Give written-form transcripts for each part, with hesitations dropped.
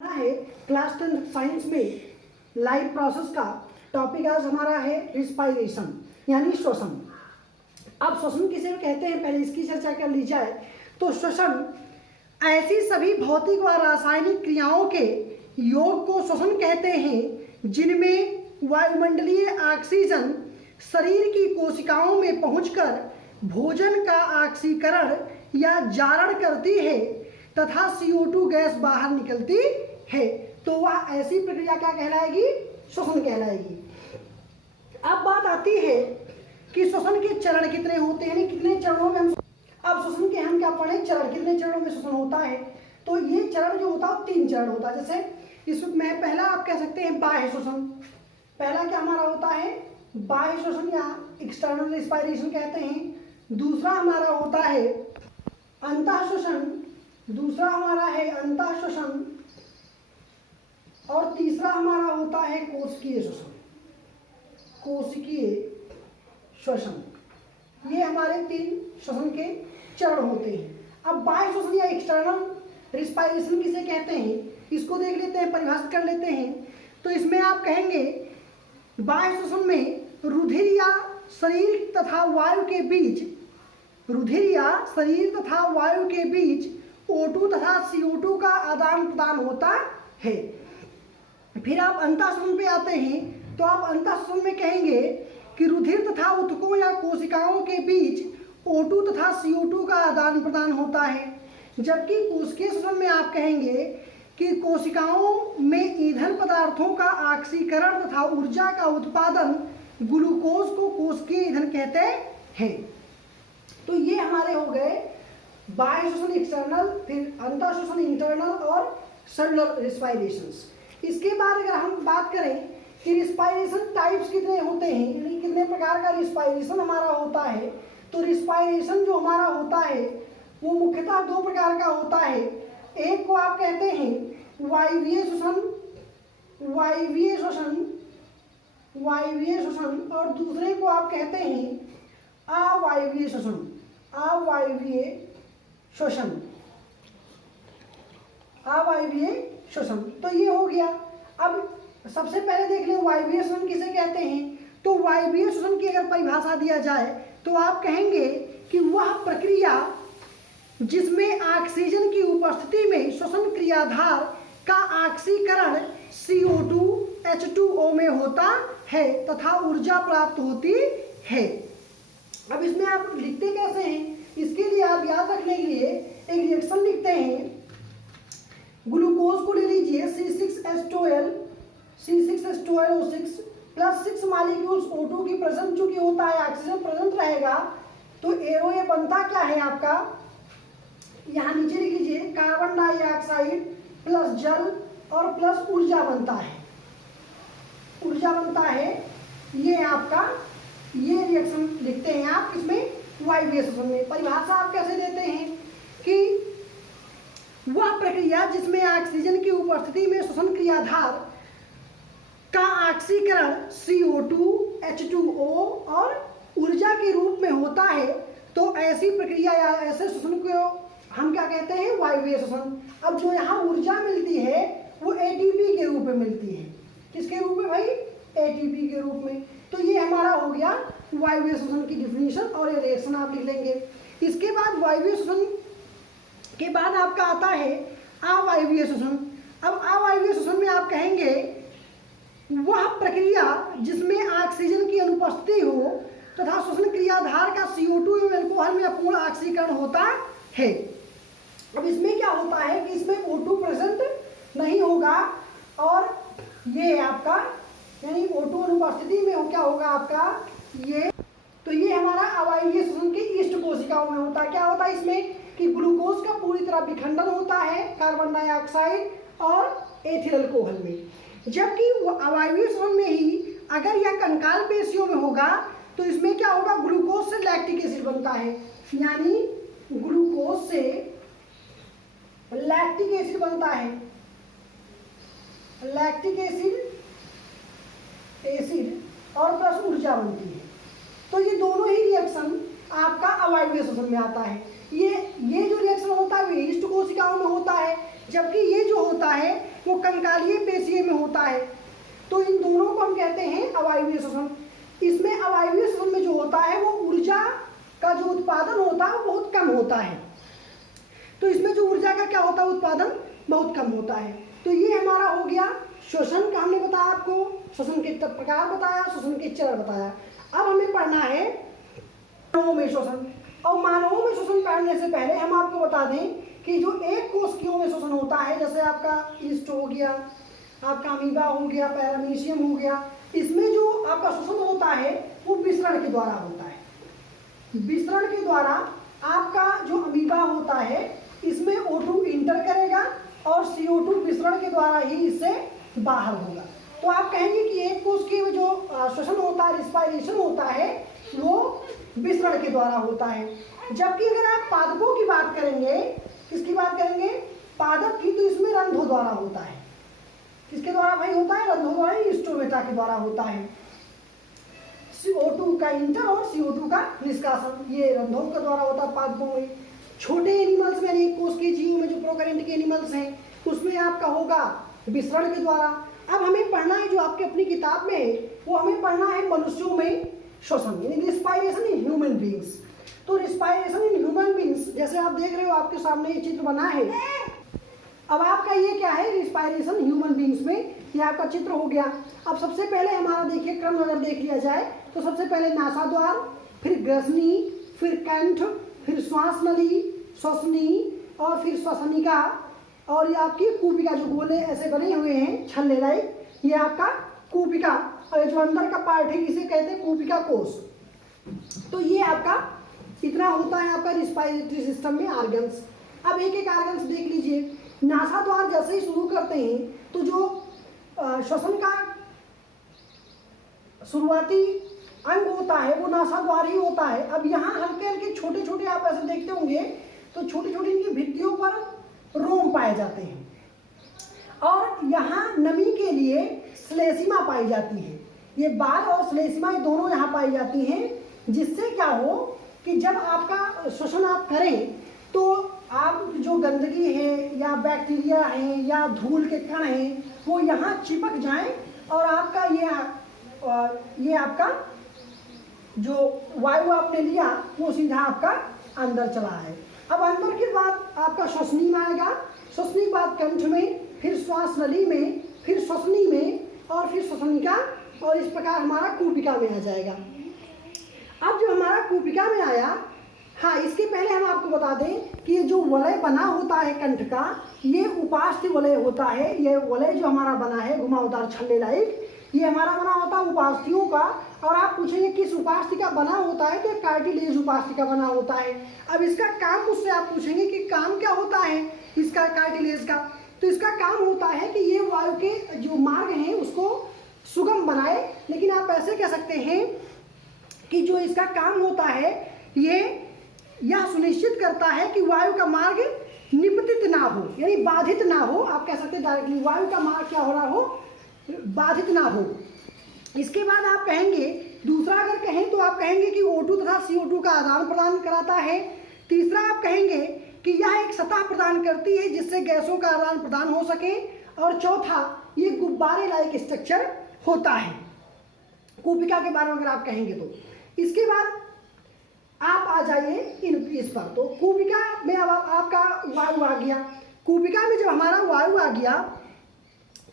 है class 10 science में life process का टॉपिक आज हमारा है रिस्पायरेशन यानी श्वसन। अब श्वसन किसे कहते हैं पहले इसकी चर्चा कर ली जाए तो श्वसन ऐसी सभी भौतिक व रासायनिक क्रियाओं के योग को श्वसन कहते हैं जिनमें वायुमंडलीय ऑक्सीजन शरीर की कोशिकाओं में पहुंचकर भोजन का ऑक्सीकरण या जारण करती है तथा CO2 गैस बाहर निकलती है, तो वह ऐसी प्रक्रिया क्या कहलाएगी? श्वसन कहलाएगी। अब बात आती है कि श्वसन के चरण कितने होते हैं, कितने चरणों में अब श्वसन के हम क्या पढ़े चरण, कितने चरणों में श्वसन होता है। तो ये चरण जो होता है 3 चरण होता है। जैसे इसमें पहला आप कह सकते हैं बाह्य श्वसन। पहला क्या हमारा होता है बाह्य श्वसन या एक्सटर्नल रिस्पायरेशन कहते हैं। दूसरा हमारा होता है अंतः श्वसन, दूसरा हमारा है अंतः श्वसन और तीसरा हमारा होता है कोशिकीय श्वसन। कोशिकीय श्वसन ये हमारे 3 श्वसन के चरण होते हैं। अब बाह्य श्वसन या एक्सटर्नल रिस्पायरेशन किसे कहते हैं इसको देख लेते हैं, परिभाषित कर लेते हैं। तो इसमें आप कहेंगे बाह्य श्वसन में रुधिर या शरीर तथा वायु के बीच O2 तथा CO2 का आदान प्रदान होता है। फिर आप अंतःश्वसन पे आते हैं तो आप अंतःश्वसन में कहेंगे कि रुधिर तथा ऊतकों या कोशिकाओं के बीच O2 तथा CO2 का आदान प्रदान होता है। जबकि कोशिकीय श्वसन में आप कहेंगे कि कोशिकाओं में ईंधन पदार्थों का ऑक्सीकरण तथा ऊर्जा का उत्पादन ग्लूकोज को कोशिकीय ईंधन कहते हैं। तो ये हमारे हो गए बाह्य श्वसन एक्सटर्नल, फिर अंतः श्वसन इंटरनल और सेलुलर रिस्पायरेशंस। इसके बाद अगर हम बात करें कि रिस्पायरेशन टाइप्स कितने होते हैं, यानी कितने प्रकार का रिस्पायरेशन हमारा होता है, तो रिस्पायरेशन जो हमारा होता है वो मुख्यतः 2 प्रकार का होता है। एक को आप कहते हैं वायवीय श्वसन और दूसरे को आप कहते हैं अवायवीय श्वसन। तो ये हो गया। अब सबसे पहले देख लें वायवीय श्वसन किसे कहते हैं। तो वायवीय श्वसन की अगर परिभाषा दिया जाए तो आप कहेंगे कि वह प्रक्रिया जिसमें ऑक्सीजन की उपस्थिति में श्वसन क्रियाधार का ऑक्सीकरण CO2 H2O में होता है तथा ऊर्जा प्राप्त होती है। अब इसमें आप लिखते कैसे हैं, इसके लिए आप याद रखने के लिए एक रिएक्शन लिखते हैं। ग्लूकोज को ले लीजिए C6H12O6 प्लस 6 मॉलिक्यूल्स O2 की प्रेजेंट चूंकि होता है, ऑक्सीजन प्रेजेंट रहेगा, तो एरो ये बनता क्या है आपका, यहाँ नीचे लिख लीजिए कार्बन डाइऑक्साइड प्लस जल और प्लस ऊर्जा बनता है। ये आपका ये रिएक्शन लिखते हैं आप इसमें वायवीय श्वसन में। परिभाषा आप कैसे देते हैं कि वह प्रक्रिया जिसमें ऑक्सीजन की उपस्थिति में श्वसन क्रियाधार का ऑक्सीकरण CO2 H2O और ऊर्जा के रूप में होता है, तो ऐसी प्रक्रिया या ऐसे श्वसन को हम क्या कहते हैं वायवीय श्वसन। अब जो यहाँ ऊर्जा मिलती है वो ATP के रूप में मिलती है। किसके रूप में भाई? ATP के रूप में। तो ये हमारा हो गया वायवीय श्वसन की डिफिनीशन और ये रिएक्शन आप लिख लेंगे। इसके बाद वायवीय श्वसन के बाद आपका आता है अवायवीय श्वसन। अब अवायवीय श्वसन में आप कहेंगे वह प्रक्रिया जिसमें ऑक्सीजन की अनुपस्थिति हो तथा श्वसन क्रियाधार का CO2 एवं अल्कोहल में अपूर्ण ऑक्सीकरण होता है। अब इसमें क्या होता है कि इसमें O2 प्रेजेंट नहीं होगा और ये आपका यानी O2 अनुपस्थिति में क्या होगा आपका ये, तो ये हमारा अवायवीय श्वसन की ईस्ट कोशिकाओं में होता है। क्या होता है इसमें कि ग्लूकोज का पूरी तरह विखंडन होता है कार्बन डाइऑक्साइड और एथिल अल्कोहल में। जबकि अवायवीय श्वसन में ही अगर यह कंकाल पेशियों में होगा तो इसमें क्या होगा ग्लूकोज से लैक्टिक एसिड बनता है, यानी ग्लूकोज से लैक्टिक एसिड बनता है, लैक्टिक एसिड और प्लस ऊर्जा बनती है। तो ये दोनों ही रिएक्शन आपका अवायवीय श्वसन में आता है। ये जो रिएक्शन होता है ईस्ट कोशिकाओं में होता है, जबकि ये जो होता है वो कंकालीय पेशियों में होता है। तो इन दोनों को हम कहते हैं अवायवीय श्वसन। इसमें अवायवीय श्वसन में जो होता है वो ऊर्जा का जो उत्पादन होता है वो बहुत कम होता है। तो इसमें जो ऊर्जा का क्या होता है, उत्पादन बहुत कम होता है। तो ये हमारा हो गया श्वसन का, हमने बताया आपको, श्वसन के प्रकार बताया, श्वसन के चरण बताया। अब हमें पढ़ना है मानवों में श्वसन। और मानवों में श्वसन पढ़ने से पहले हम आपको बता दें कि जो एक कोशिकाओं में श्वसन होता है, जैसे आपका ईस्ट हो गया, आपका अमीबा हो गया, पैरामीशियम हो गया, इसमें जो आपका श्वसन होता है वो विसरण के द्वारा होता है। विसरण के द्वारा आपका जो अमीबा होता है इसमें O2 इंटर करेगा और CO2 विसरण के द्वारा ही इससे बाहर होगा। तो आप कहेंगे कि एक कोशिका में जो श्वसन होता है, रिस्पायरेशन होता है, वो विसरण के द्वारा होता है। जबकि अगर आप पादपों की बात करेंगे, किसकी बात करेंगे, पादप की, तो इसमें रंध्रों द्वारा होता है। किसके द्वारा भाई होता है, रंध्रों द्वारा, स्टोमेटा के द्वारा होता है। CO2 का इंटर और CO2 का निष्कासन ये रंध्रों के द्वारा होता है पादपों में। छोटे एनिमल्स में, यानी कोशिकीय जीवों में जो प्रोकैरियोटिक के एनिमल्स हैं उसमें आपका होगा विसरण के द्वारा। अब हमें पढ़ना है, जो आपके अपनी किताब में है, वो हमें पढ़ना है मनुष्यों में श्वसन, यानी रिस्पायरेशन इन ह्यूमन बींग्स। तो रिस्पायरेशन इन ह्यूमन बींग्स, जैसे आप देख रहे हो आपके सामने ये चित्र बना है। अब आपका ये क्या है, रिस्पायरेशन ह्यूमन बींग्स में, ये आपका चित्र हो गया। अब सबसे पहले हमारा देखिए क्रम अगर देख लिया जाए तो सबसे पहले नासाद्वार, फिर ग्रसनी, फिर कंठ, फिर श्वास नली, श्वसनी और फिर श्वसनिका, और ये आपकी कूपिका, जो गोले ऐसे बने हुए हैं छल्ले लाइक, ये आपका कूपिका, और जो अंदर का पार्ट है इसे कहते हैं कूपिका कोश। तो ये आपका इतना होता है आपका रिस्पायरेटरी सिस्टम में ऑर्गन्स। अब एक एक ऑर्गन्स देख लीजिए। नासाद्वार जैसे ही शुरू करते हैं तो जो श्वसन का शुरुआती अंग होता है वो नासाद्वार ही होता है। अब यहाँ हल्के हल्के छोटे छोटे आप ऐसे देखते होंगे तो छोटी छोटी इनकी भित्तियों पर रोम पाए जाते हैं, और यहाँ नमी के लिए श्लेष्मा पाई जाती है। ये बाल और श्लेष्मा ये दोनों यहाँ पाई जाती हैं, जिससे क्या हो कि जब आपका श्वसन आप करें तो आप जो गंदगी है या बैक्टीरिया है या धूल के कण हैं वो यहाँ चिपक जाएं और आपका ये आपका जो वायु आपने लिया वो सीधा आपका अंदर चला है। अब अंदर के बाद आपका श्वसनी में आएगा, श्वसनी के बाद कंठ में, फिर श्वास नली में, फिर श्वसनी में और फिर श्वसनिका, और इस प्रकार हमारा कूपिका में आ जाएगा। अब जो हमारा कूपिका में आया, हाँ इसके पहले हम आपको बता दें कि ये जो वलय बना होता है कंठ का, ये उपास्थि वलय होता है। ये वलय जो हमारा बना है घुमावदार छल्ले लाइक, ये हमारा बना होता है उपास्थियों का। और आप पूछेंगे किस उपास्थि का बना होता है, तो कार्टिलेज उपास्थि का बना होता है। अब इसका काम मुझसे आप पूछेंगे कि काम क्या होता है इसका, कार्टिलेज का, तो इसका काम होता है कि ये वायु के जो मार्ग हैं उसको सुगम बनाए। लेकिन आप ऐसे कह सकते हैं कि जो इसका काम होता है ये यह सुनिश्चित करता है कि वायु का मार्ग निपतित ना हो, यानी बाधित ना हो। आप कह सकते हैं डायरेक्टली वायु का मार्ग क्या हो रहा हो, बाधित ना हो। इसके बाद आप कहेंगे, दूसरा अगर कहें तो आप कहेंगे कि O2 तथा CO2 का आदान प्रदान कराता है। तीसरा आप कहेंगे कि यह एक सतह प्रदान करती है जिससे गैसों का आदान प्रदान हो सके। और चौथा, ये गुब्बारे लाइक स्ट्रक्चर होता है कूपिका के बारे में अगर आप कहेंगे तो। इसके बाद आप आ जाइए इस पर। तो कूपिका में अब आपका वायु आ गया। कूपिका में जब हमारा वायु आ गया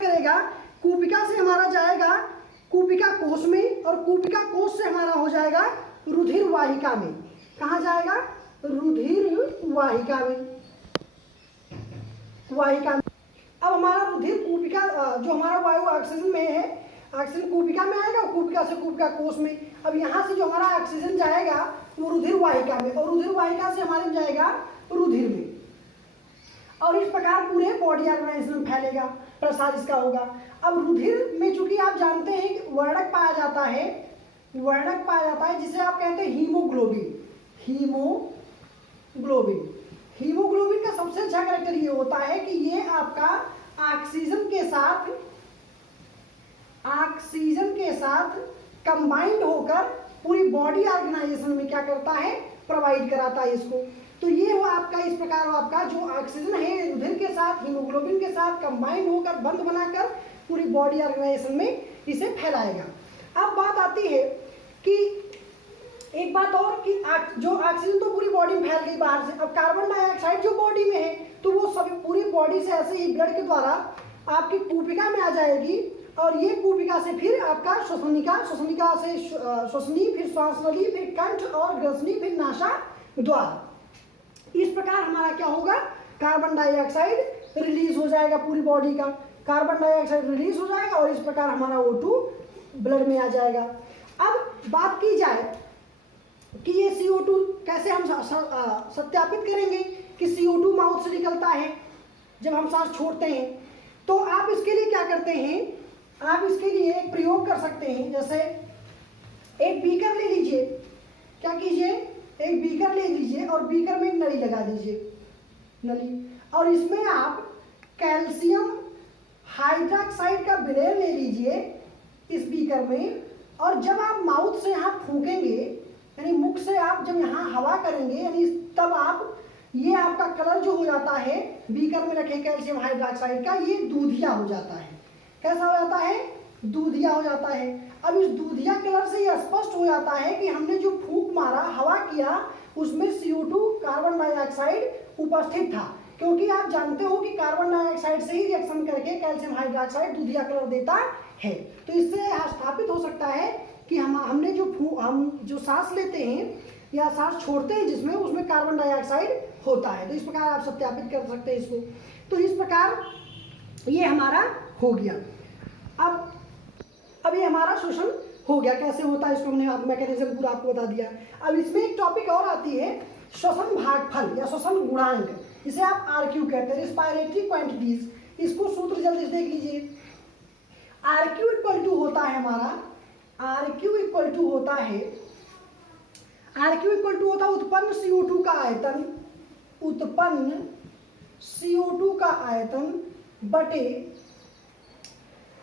करेगा, कूपिका से हमारा जाएगा कूपिका कोश में, और कूपिका कोश से हमारा हो जाएगा रुधिर वाहिका में। कहाँ जाएगा, रुधिर वाहिका में, वाहिका में। अब हमारा रुधिर कूपिका जो हमारा वायु ऑक्सीजन में है, ऑक्सीजन कूपिका में आएगा, कूपिका से कूपिका कोश में। अब यहाँ से जो हमारा ऑक्सीजन जाएगा वो रुधिर वाहिका में, और रुधिर वाहिका से हमारे जाएगा रुधिर में, और इस प्रकार पूरे बॉडी ऑर्गेनाइज्म में फैलेगा, प्रसार इसका होगा। अब रुधिर में चूंकि आप जानते हैं कि वर्णक पाया जाता है, वर्णक पाया जाता है जिसे आप कहते हैं हीमोग्लोबिन। हीमोग्लोबिन, हीमोग्लोबिन का सबसे अच्छा कैरेक्टर ये होता है कि ये आपका ऑक्सीजन के साथ कंबाइंड होकर पूरी बॉडी ऑर्गेनाइजेशन में क्या करता है, प्रोवाइड कराता है इसको। तो ये हुआ आपका, इस प्रकार आपका जो ऑक्सीजन है रुधिर के साथ हीमोग्लोबिन के साथ कंबाइन होकर बंध बनाकर पूरी बॉडी ऑर्गेनाइजेशन में इसे फैलाएगा। अब बात आती है कि एक बात और कि जो ऑक्सीजन तो पूरी बॉडी में फैल गई बाहर से, अब कार्बन डाइऑक्साइड जो बॉडी में है तो वो सभी पूरी बॉडी से ऐसे ही ब्लड के द्वारा आपकी कूपिका में आ जाएगी और ये कूपिका से फिर आपका श्वसनिका, श्वसनिका से श्वसनी, फिर श्वास नली, फिर कंठ और ग्रसनी, फिर नासा द्वार। इस प्रकार हमारा क्या होगा, कार्बन डाइऑक्साइड रिलीज हो जाएगा पूरी बॉडी का, कार्बन डाइऑक्साइड रिलीज हो जाएगा और इस प्रकार हमारा O2 ब्लड में आ जाएगा। अब बात की जाए कि ये CO2 कैसे हम सत्यापित करेंगे कि CO2 माउथ से निकलता है जब हम सांस छोड़ते हैं। तो आप इसके लिए क्या करते हैं, आप इसके लिए एक प्रयोग कर सकते हैं। जैसे एक बीकर ले लीजिए, क्या कीजिए, एक बीकर ले लीजिए और बीकर में एक नली लगा दीजिए, नली, और इसमें आप कैल्शियम हाइड्रोक्साइड का विलेय ले लीजिए इस बीकर में, और जब आप माउथ से यहाँ फूकेंगे यानी मुख से आप जब यहाँ हवा करेंगे यानी तब आप, ये आपका कलर जो हो जाता है बीकर में रखे कैल्शियम हाइड्रोक्साइड का, ये दूधिया हो जाता है। कैसा हो जाता है, दूधिया हो जाता है। अब इस दूधिया कलर से ये स्पष्ट हो जाता है कि हमने जो फूंक मारा, हवा किया, उसमें CO2 कार्बन डाइऑक्साइड उपस्थित था, क्योंकि आप जानते हो कि कार्बन डाइऑक्साइड से ही रिएक्शन करके कैल्शियम हाइड्रोक्साइड दूधिया कलर देता है। तो इससे स्थापित हो सकता है कि हमने हम जो सांस लेते हैं या सांस छोड़ते हैं जिसमें, उसमें कार्बन डाइऑक्साइड होता है। तो इस प्रकार आप सत्यापित कर सकते हैं इसको। तो इस प्रकार ये हमारा हो गया। अब ये हमारा शोषण हो गया, कैसे होता है इसको हमने आप मैकेनिज्म पूरा आपको बता दिया। अब इसमें एक टॉपिक और आती है, श्वसन भागफल या श्वसन गुणांक, इसे आप RQ कहते हैं, रिस्पायरेटरी क्वांटिटीज। इसको सूत्र जल्दी से देख लीजिए। RQ इक्वल टू होता है हमारा, RQ इक्वल टू होता है, RQ इक्वल टू होता है उत्पन्न CO2 का आयतन, उत्पन्न CO2 का आयतन बटे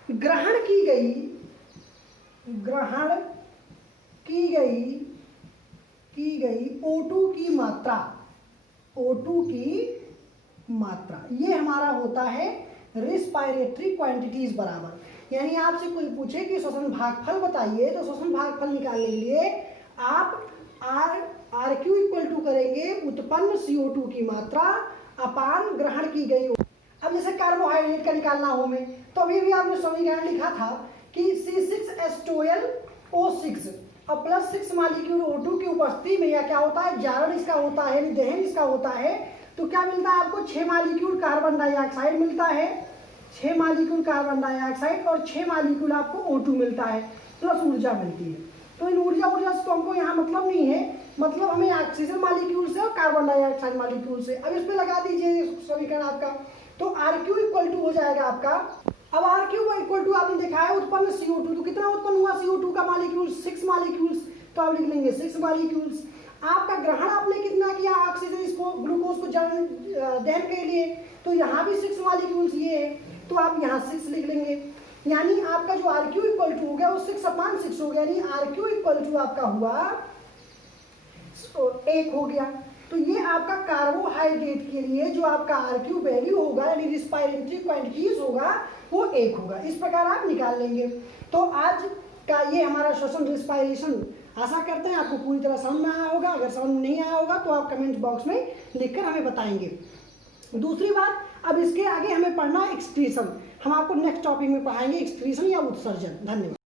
ग्रहण की गई O2 की मात्रा, O2 की मात्रा। ये हमारा होता है रिस्पायरेटरी क्वांटिटीज बराबर। यानी आपसे कोई पूछे कि श्वसन भागफल बताइए, तो श्वसन भागफल निकालने के लिए आप RQ इक्वल टू करेंगे उत्पन्न CO2 की मात्रा अपान ग्रहण की गई। अब जैसे कार्बोहाइड्रेट का निकालना हो में, तो अभी भी आपने समीकरण लिखा था कि C6H12O6 और प्लस 6 मालिक्यूल O2 की उपस्थिति में, या क्या होता है, जारण इसका होता है, दहन इसका होता है, तो क्या मिलता है आपको, 6 मालिक्यूल कार्बन डाइऑक्साइड मिलता है, 6 मालिक्यूल कार्बन डाइऑक्साइड और 6 मालिक्यूल आपको O2 मिलता है, प्लस ऊर्जा मिलती है। तो इन ऊर्जा से तो हमको यहाँ मतलब नहीं है, मतलब हमें ऑक्सीजन मालिक्यूल से और कार्बन डाइऑक्साइड मालिक्यूल से। अब इस पे लगा दीजिए समीकरण आपका, तो RQ इक्वल टू हो जाएगा आपका। अब RQ इक्वल टू आपने देखा है उत्पन्न CO2, तो कितना उत्पन्न हुआ CO2 का मालिक्यूल, 6 मालिक्यूल्स, तो आप लिख लेंगे 6 मालिक्यूल्स। आपका ग्रहण आपने कितना किया ऑक्सीजन, इसको ग्लूकोज को दहन के लिए, तो यहाँ भी 6 मालिक्यूल्स ये है, तो आप यहाँ 6 लिख लेंगे। यानी आपका जो RQ इक्वल टू हो गया वो 6/6 हो गया, यानी RQ इक्वल टू आपका हुआ 1 हो गया। तो ये आपका कार्बोहाइड्रेट के लिए जो आपका RQ वैल्यू होगा यानी रिस्पायरेटरी क्वांटिटीज होगा वो 1 होगा। इस प्रकार आप निकाल लेंगे। तो आज का ये हमारा श्वसन रिस्पायरेशन, आशा करते हैं आपको पूरी तरह समझ में आया होगा। अगर समझ में नहीं आया होगा तो आप कमेंट बॉक्स में लिखकर हमें बताएंगे। दूसरी बात, अब इसके आगे हमें पढ़ना एक्सक्रीशन, हम आपको नेक्स्ट टॉपिक में पढ़ाएंगे एक्सक्रीशन या उत्सर्जन। धन्यवाद।